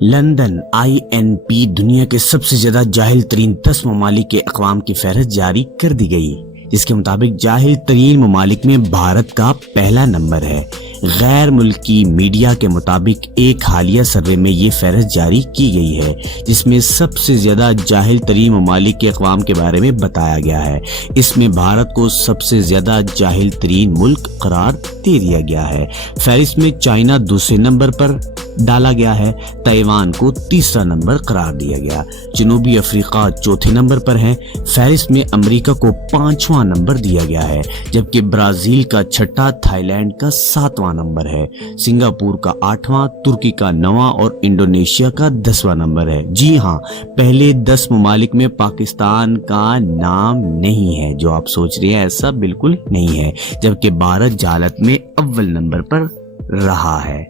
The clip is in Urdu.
لندن INP دنیا کے سب سے زیادہ جاہل ترین 10 ممالک کے اقوام کی فہرست جاری کر دی گئی، جس کے مطابق جاہل ترین ممالک میں بھارت کا پہلا نمبر ہے۔ غیر ملکی میڈیا کے مطابق ایک حالیہ سروے میں یہ فہرست جاری کی گئی ہے، جس میں سب سے زیادہ جاہل ترین ممالک کے اقوام کے بارے میں بتایا گیا ہے۔ اس میں بھارت کو سب سے زیادہ جاہل ترین ملک قرار دے دیا گیا ہے۔ فہرست میں چائنا دوسرے نمبر پر ڈالا گیا ہے، تائیوان کو تیسرا نمبر قرار دیا گیا، جنوبی افریقہ چوتھے نمبر پر ہے۔ فہرست میں امریکہ کو 5واں نمبر دیا گیا ہے، جبکہ برازیل کا 6واں، تھائی لینڈ کا 7واں نمبر ہے، سنگاپور کا 8واں، ترکی کا 9واں اور انڈونیشیا کا 10واں نمبر ہے۔ جی ہاں، پہلے 10 ممالک میں پاکستان کا نام نہیں ہے، جو آپ سوچ رہے ہیں ایسا بالکل نہیں ہے، جبکہ بھارت جہالت میں اول نمبر پر رہا ہے۔